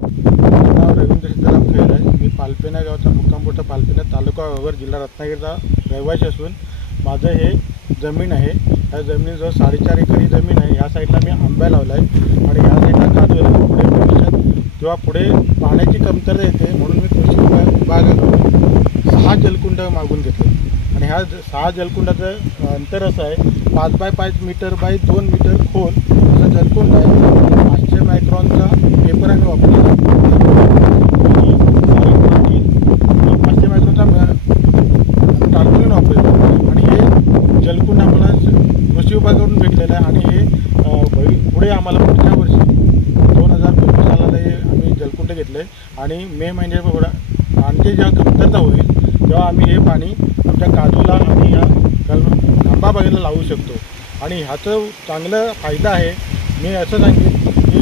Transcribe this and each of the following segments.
माझं नाव रवींद्र सिद्धराम खैर आहे। मी पालपेना गावचा मुक्काम पोस्ट पालपेना तालुका वगर जिल्हा रत्नागिरीचा रहिवासी असून माझं हे जमीन आहे। या जमिनीजवळ 4.5 एकर ही जमीन आहे। या साईडला मी आंबा लावला आहे आणि या साईडला काजू आहे। पुढे भविष्यात जेव्हा पुढे पाण्याची कमतरता येते म्हणून मी कृषी विभागाकडून 6 जलकुंड मागून घेतले आणि ह्या 6 जलकुंडाचं अंतर असं आहे 5 बाय 5 मीटर बाय 2 मीटर खोल असं जलकुंड आहे। 500 मायक्रॉनचा पेपर आम्ही वापरला आणि 500 मायक्रॉनचा टार्पोलिन वापरला आणि हे जलकुंड आम्हाला कृषी विभागाकडून भेटलेलं आहे आणि हे पुढे आम्हाला पुढच्या वर्षी 2025 सालाला हे आम्ही जलकुंड घेतले आणि मे महिन्यात पाण्याची जेव्हा कमतरता होईल तेव्हा आम्ही हे पाणी आमच्या काजूला आणि या आंबा बागेला लावू शकतो आणि ह्याचं चांगला फायदा आहे। मी असं सांगेन की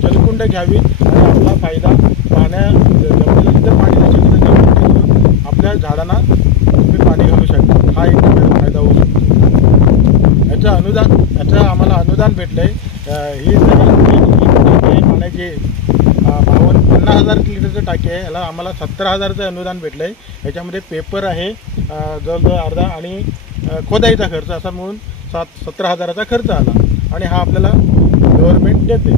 जलकुंड घ्यावी आणि आपला फायदा जमिनीला पाणी नसेल आपल्या झाडांना तुम्ही पाणी घालू शकता। हा एक फायदा होऊ शकतो। याचं आम्हाला अनुदान भेटलं आहे। ही पाण्याची 50,000 लिटरचं टाकी आहे। याला आम्हाला 70,000चं अनुदान भेटलं आहे। याच्यामध्ये पेपर आहे जवळजवळ अर्धा आणि खोदाईचा खर्च असा मिळून 17,000चा खर्च आला आणि हा आपल्याला गव्हर्नमेंट देते।